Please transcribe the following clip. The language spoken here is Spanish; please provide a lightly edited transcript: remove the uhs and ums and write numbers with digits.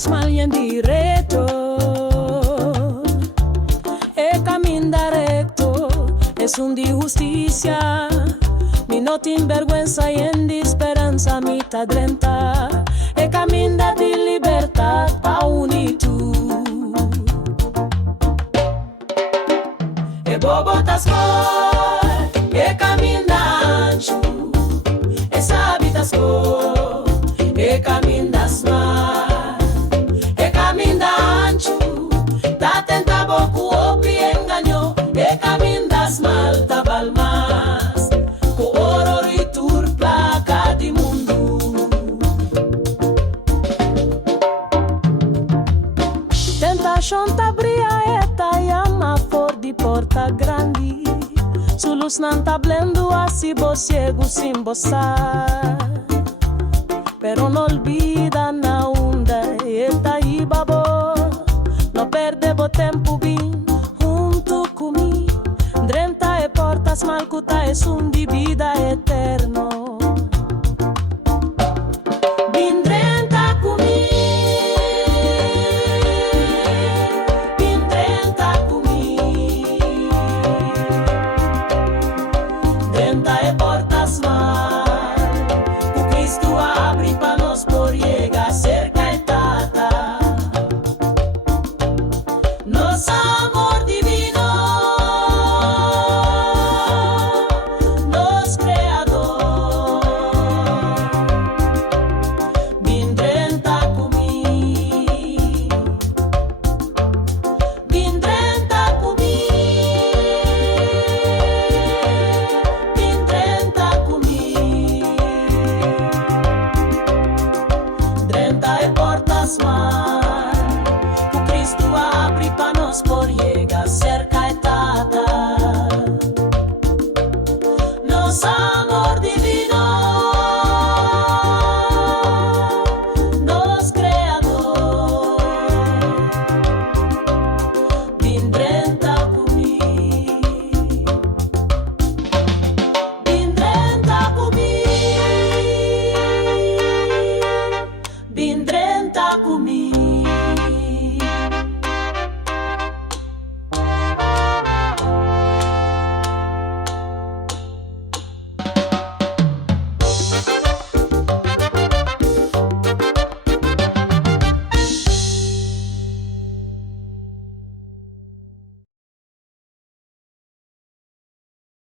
portas mal y en directo, el camino recto es un de justicia, mi no tin vergüenza y en de esperanza mi tadrenta, el camino de libertad pa unitud. E bobotas cor, e caminhas e sabitas cor, e caminhas mar, e caminhas ta tenta boku opi engaño, e caminhas mal tabal mas, co oro ritur placa di mundo. Tentação ta bria eta yama for di porta grandi, su luz nan tablendo así ciego sin bozar, pero no olvida na onda eta y babo, no perdebo tempo bin junto comi, drenta e portas malcuta es un di vida eterno. Bin drenta comi, bin drenta comi, drenta e portas mal, o Cristo abre pa nos por llegar cerca e tata, nos amor divino, nos creador, bin drenta comi, bin drenta comi, bin drenta comi, drenta e portas mal, o Cristo abre pa nos por llegar cerca e tata.